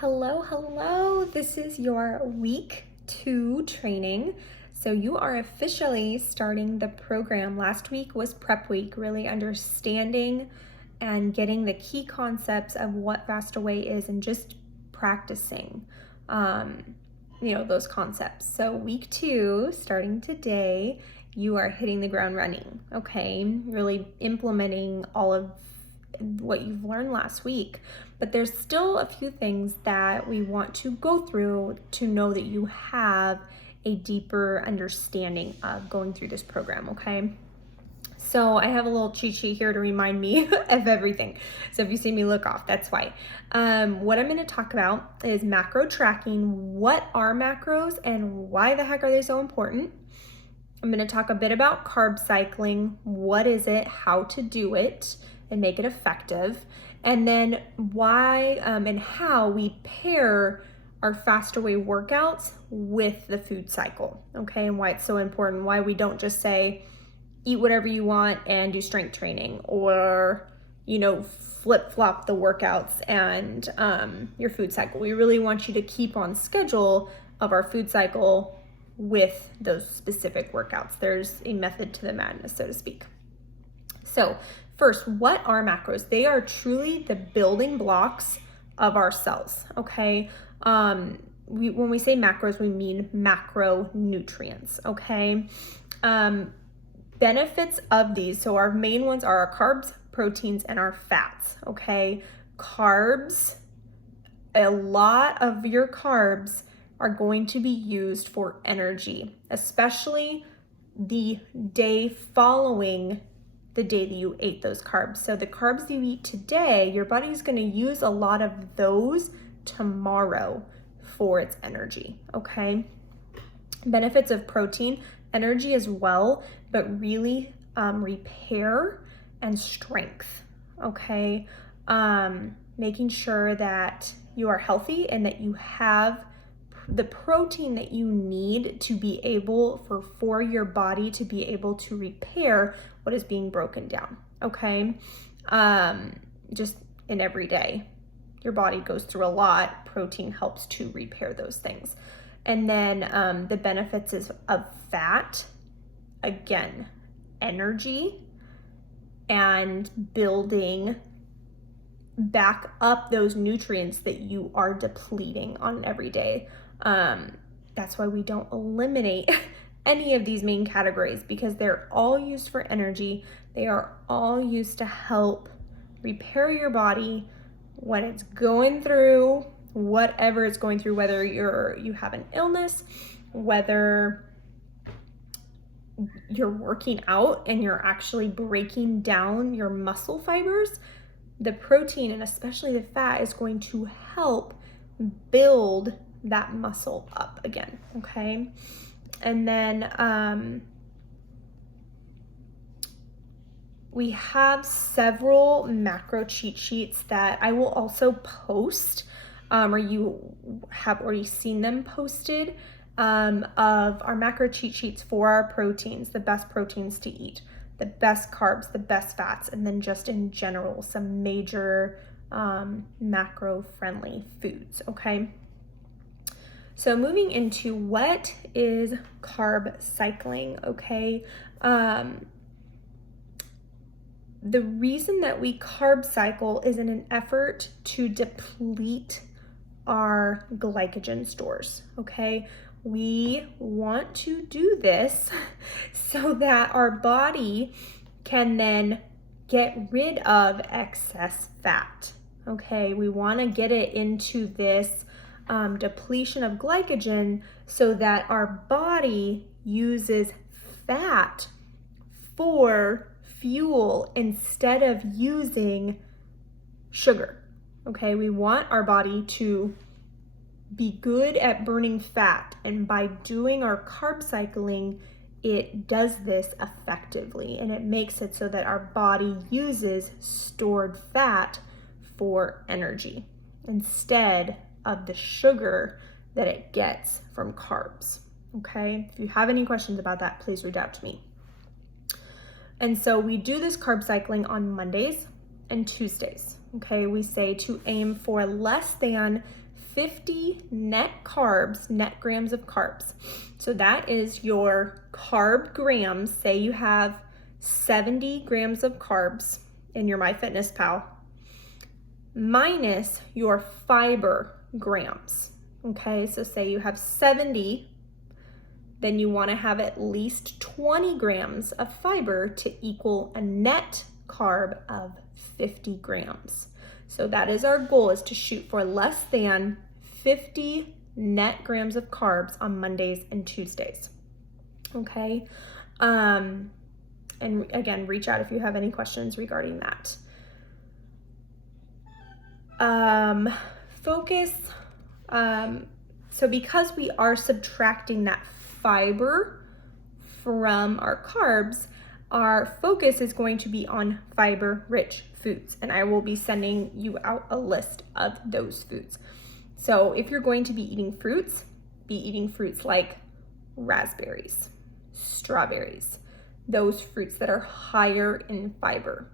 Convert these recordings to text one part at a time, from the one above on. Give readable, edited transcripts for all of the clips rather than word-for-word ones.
Hello, hello. This is your week 2 training. So you are officially starting the program. Last week was prep week, really understanding and getting the key concepts of what Fast Away is and just practicing, those concepts. So week 2, starting today, you are hitting the ground running, okay? Really implementing all of what you've learned last week, but there's still a few things that we want to go through to know that you have a deeper understanding of going through this program, okay? So I have a little cheat sheet here to remind me of everything. So if you see me look off, that's why. What I'm going to talk about is macro tracking. What are macros and why the heck are they so important? I'm going to talk a bit about carb cycling. What is it? How to do it and make it effective, and then why and how we pair our Fast Away workouts with the food cycle, okay, and why it's so important, why we don't just say eat whatever you want and do strength training, or flip-flop the workouts and your food cycle. We really want you to keep on schedule of our food cycle with those specific workouts. There's a method to the madness, so to speak. So first, what are macros? They are truly the building blocks of our cells, okay? When we say macros, we mean macronutrients, okay? Benefits of these, so our main ones are our carbs, proteins, and our fats, okay? Carbs, a lot of your carbs are going to be used for energy, especially the day following the day that you ate those carbs. So the carbs you eat today, your body is going to use a lot of those tomorrow for its energy, okay? Benefits of protein, energy as well, but really repair and strength, okay? Making sure that you are healthy and that you have the protein that you need to be able for your body to be able to repair what is being broken down, okay? Just in every day, your body goes through a lot. Protein helps to repair those things. And then the benefits of fat, again, energy and building back up those nutrients that you are depleting on every day. That's why we don't eliminate any of these main categories, because they're all used for energy. They are all used to help repair your body when it's going through whatever it's going through, whether you have an illness, whether you're working out and you're actually breaking down your muscle fibers. The protein and especially the fat is going to help build that muscle up again, okay? And then we have several macro cheat sheets that I will also post, or you have already seen them posted, of our macro cheat sheets for our proteins, the best proteins to eat, the best carbs, the best fats, and then just in general, some major macro-friendly foods, okay? So moving into what is carb cycling, okay? The reason that we carb cycle is in an effort to deplete our glycogen stores, okay? We want to do this so that our body can then get rid of excess fat, okay? We want to get it into this depletion of glycogen so that our body uses fat for fuel instead of using sugar, okay? We want our body to be good at burning fat, and by doing our carb cycling, it does this effectively, and it makes it so that our body uses stored fat for energy instead of the sugar that it gets from carbs, okay? If you have any questions about that, please reach out to me. And so we do this carb cycling on Mondays and Tuesdays, okay? We say to aim for less than 50 net carbs, net grams of carbs. So that is your carb grams. Say you have 70 grams of carbs in your MyFitnessPal, minus your fiber grams. Okay, so say you have 70, then you want to have at least 20 grams of fiber to equal a net carb of 50 grams. So that is our goal, is to shoot for less than 50 net grams of carbs on Mondays and Tuesdays. Okay. And again, reach out if you have any questions regarding that. Focus. So because we are subtracting that fiber from our carbs, our focus is going to be on fiber-rich foods, and I will be sending you out a list of those foods. So if you're going to be eating fruits, be eating fruits like raspberries, strawberries, those fruits that are higher in fiber.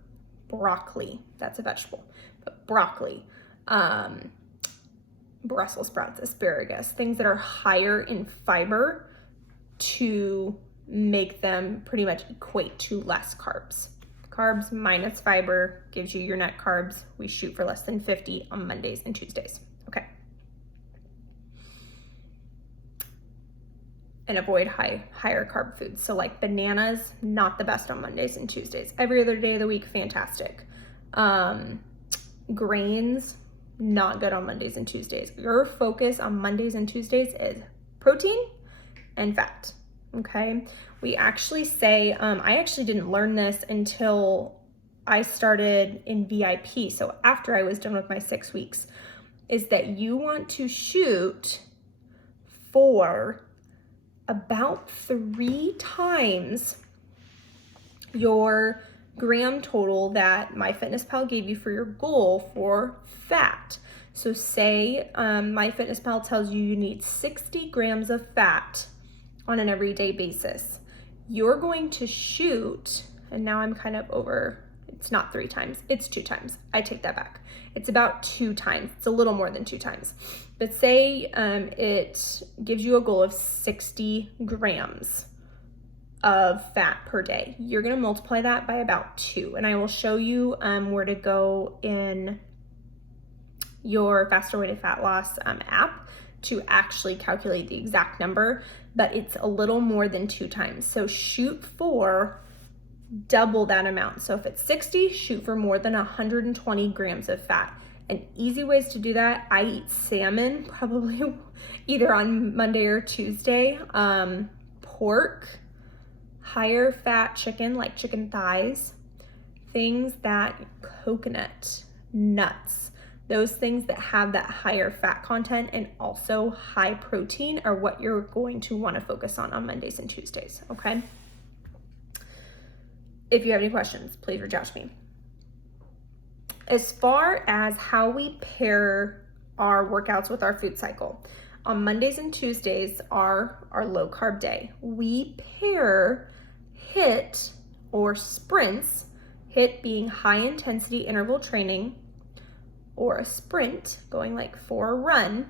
Broccoli, that's a vegetable, but broccoli, Brussels sprouts, asparagus, things that are higher in fiber to make them pretty much equate to less carbs. Carbs minus fiber gives you your net carbs. We shoot for less than 50 on Mondays and Tuesdays. Okay. And avoid higher carb foods. So like bananas, not the best on Mondays and Tuesdays. Every other day of the week, fantastic. Grains, not good on Mondays and Tuesdays. Your focus on Mondays and Tuesdays is protein and fat. Okay, we actually say, I actually didn't learn this until I started in VIP. So after I was done with my 6 weeks, is that you want to shoot for about 3 times your gram total that MyFitnessPal gave you for your goal for fat. So say MyFitnessPal tells you you need 60 grams of fat on an everyday basis. You're going to shoot, and now I'm kind of over, it's not 3 times, it's 2 times. I take that back. It's about 2 times. It's a little more than 2 times. But say it gives you a goal of 60 grams of fat per day. You're gonna multiply that by about 2. And I will show you where to go in your Faster Way to Fat Loss app to actually calculate the exact number, but it's a little more than 2 times. So shoot for double that amount. So if it's 60, shoot for more than 120 grams of fat. And easy ways to do that, I eat salmon probably either on Monday or Tuesday, pork, higher fat chicken like chicken thighs, things that coconut, nuts, those things that have that higher fat content and also high protein are what you're going to want to focus on Mondays and Tuesdays, okay? If you have any questions, please reach out to me. As far as how we pair our workouts with our food cycle, on Mondays and Tuesdays are our low carb day. We pair HIIT or sprints, HIIT being high intensity interval training, or a sprint, going like for a run,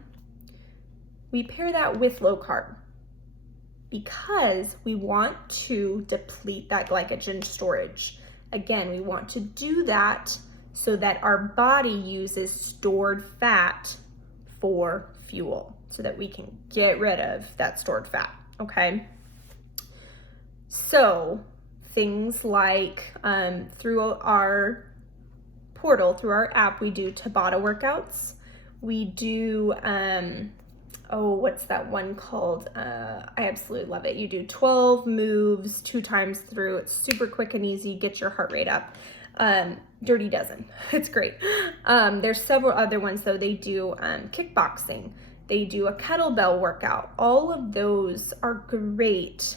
we pair that with low carb because we want to deplete that glycogen storage. Again, we want to do that so that our body uses stored fat for fuel so that we can get rid of that stored fat, okay? So things like through our portal, through our app, we do Tabata workouts. We do, what's that one called? I absolutely love it. You do 12 moves 2 times through. It's super quick and easy. Get your heart rate up. Dirty Dozen. It's great. There's several other ones though. They do kickboxing. They do a kettlebell workout. All of those are great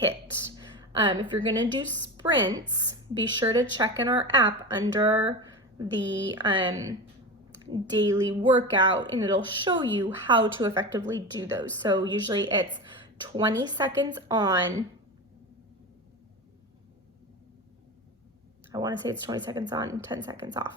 HIIT. If you're gonna do sprints, be sure to check in our app under the daily workout and it'll show you how to effectively do those. So usually it's 20 seconds on. I want to say it's 20 seconds on, 10 seconds off,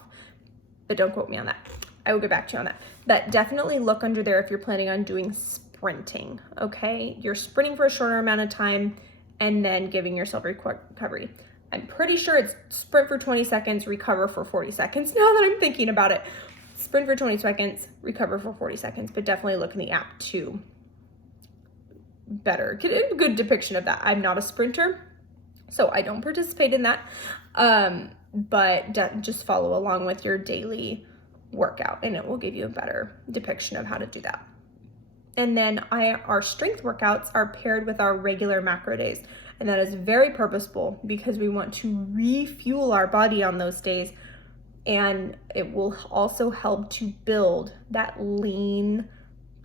but don't quote me on that. I will get back to you on that. But definitely look under there if you're planning on doing sprinting, okay? You're sprinting for a shorter amount of time and then giving yourself recovery. I'm pretty sure it's sprint for 20 seconds, recover for 40 seconds now that I'm thinking about it. Sprint for 20 seconds, recover for 40 seconds, but definitely look in the app to better get a good depiction of that. I'm not a sprinter, so I don't participate in that, but just follow along with your daily workout and it will give you a better depiction of how to do that. And then our strength workouts are paired with our regular macro days. And that is very purposeful because we want to refuel our body on those days. And it will also help to build that lean,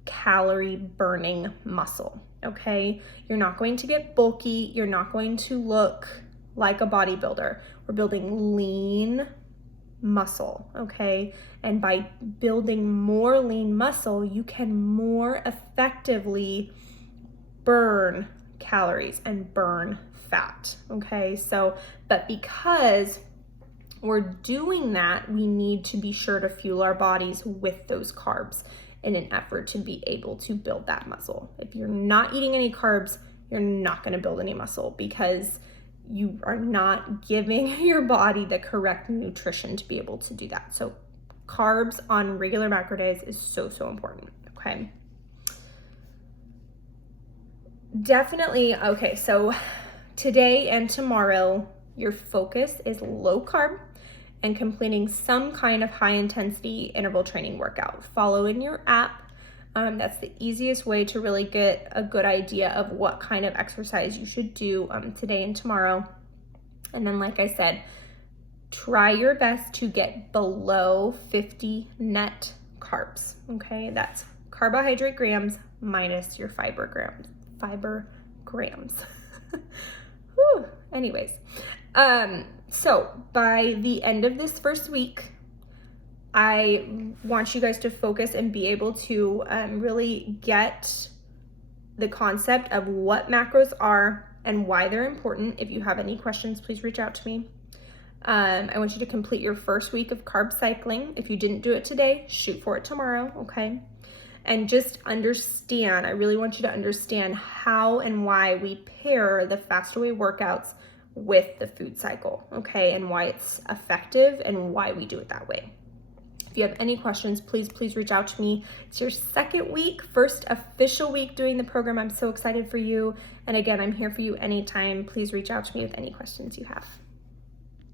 calorie burning muscle, okay? You're not going to get bulky. You're not going to look like a bodybuilder. We're building lean muscle, okay? And by building more lean muscle, you can more effectively burn calories and burn fat, okay? So, but because we're doing that, we need to be sure to fuel our bodies with those carbs in an effort to be able to build that muscle. If you're not eating any carbs, you're not going to build any muscle because you are not giving your body the correct nutrition to be able to do that. So carbs on regular macro days is so important, okay? Definitely, okay, so today and tomorrow, your focus is low carb and completing some kind of high intensity interval training workout. Follow in your app. That's the easiest way to really get a good idea of what kind of exercise you should do today and tomorrow. And then, like I said, try your best to get below 50 net carbs, okay? That's carbohydrate grams minus your fiber grams. Whew. Anyways, so by the end of this first week, I want you guys to focus and be able to really get the concept of what macros are and why they're important. If you have any questions, please reach out to me. I want you to complete your first week of carb cycling. If you didn't do it today, shoot for it tomorrow, okay? And just understand, I really want you to understand how and why we pair the Fast-Away workouts with the food cycle, okay? And why it's effective and why we do it that way. If you have any questions, please reach out to me. It's your second week, first official week doing the program. I'm so excited for you. And again, I'm here for you anytime. Please reach out to me with any questions you have.